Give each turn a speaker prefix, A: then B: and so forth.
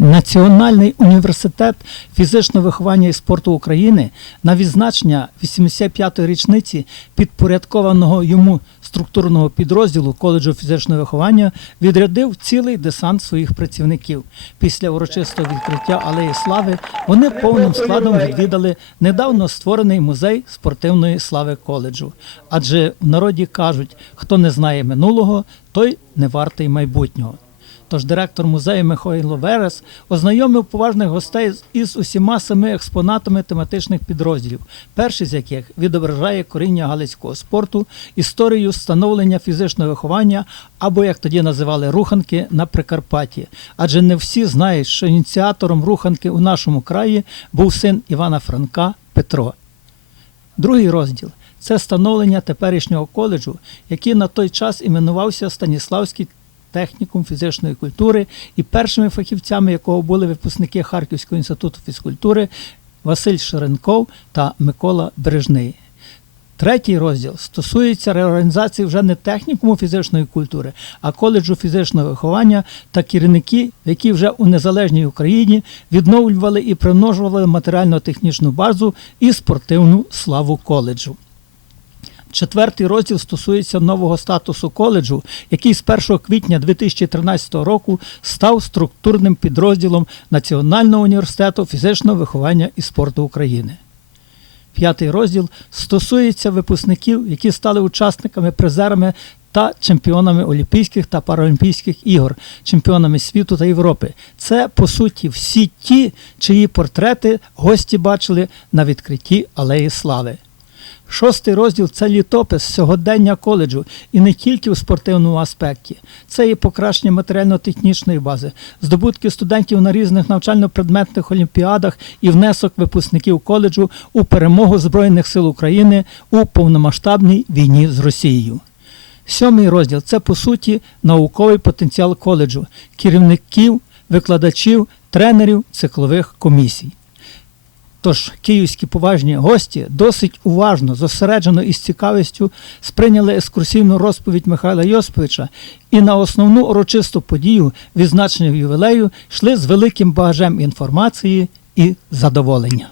A: Національний університет фізичного виховання і спорту України на відзначення 85-ї річниці підпорядкованого йому структурного підрозділу коледжу фізичного виховання відрядив цілий десант своїх працівників. Після урочистого відкриття алеї слави вони повним складом відвідали недавно створений музей спортивної слави коледжу. Адже в народі кажуть, хто не знає минулого, той не вартий майбутнього. Тож директор музею Михайло Верес ознайомив поважних гостей із усіма семи експонатами тематичних підрозділів, перший з яких відображає коріння галицького спорту, історію становлення фізичного виховання або, як тоді називали, руханки на Прикарпатті. Адже не всі знають, що ініціатором руханки у нашому краї був син Івана Франка Петро. Другий розділ це становлення теперішнього коледжу, який на той час іменувався Станіславський технікум фізичної культури, і першими фахівцями якого були випускники Харківського інституту фізкультури Василь Шеренков та Микола Бережний. Третій розділ стосується реорганізації вже не технікуму фізичної культури, а коледжу фізичного виховання та керівники, які вже у незалежній Україні відновлювали і примножували матеріально-технічну базу і спортивну славу коледжу. Четвертий розділ стосується нового статусу коледжу, який з 1 квітня 2013 року став структурним підрозділом Національного університету фізичного виховання і спорту України. П'ятий розділ стосується випускників, які стали учасниками, призерами та чемпіонами Олімпійських та Паралімпійських ігор, чемпіонами світу та Європи. Це по суті всі ті, чиї портрети гості бачили на відкритті Алеї Слави. Шостий розділ це літопис сьогодення коледжу і не тільки у спортивному аспекті. Це і покращення матеріально-технічної бази, здобутки студентів на різних навчально-предметних олімпіадах і внесок випускників коледжу у перемогу Збройних сил України у повномасштабній війні з Росією. Сьомий розділ це по суті науковий потенціал коледжу, керівників, викладачів, тренерів циклових комісій. Тож київські поважні гості досить уважно, зосереджено і з цікавістю сприйняли екскурсійну розповідь Михайла Йосиповича і на основну урочисту подію відзначення ювілею йшли з великим багажем інформації і задоволення.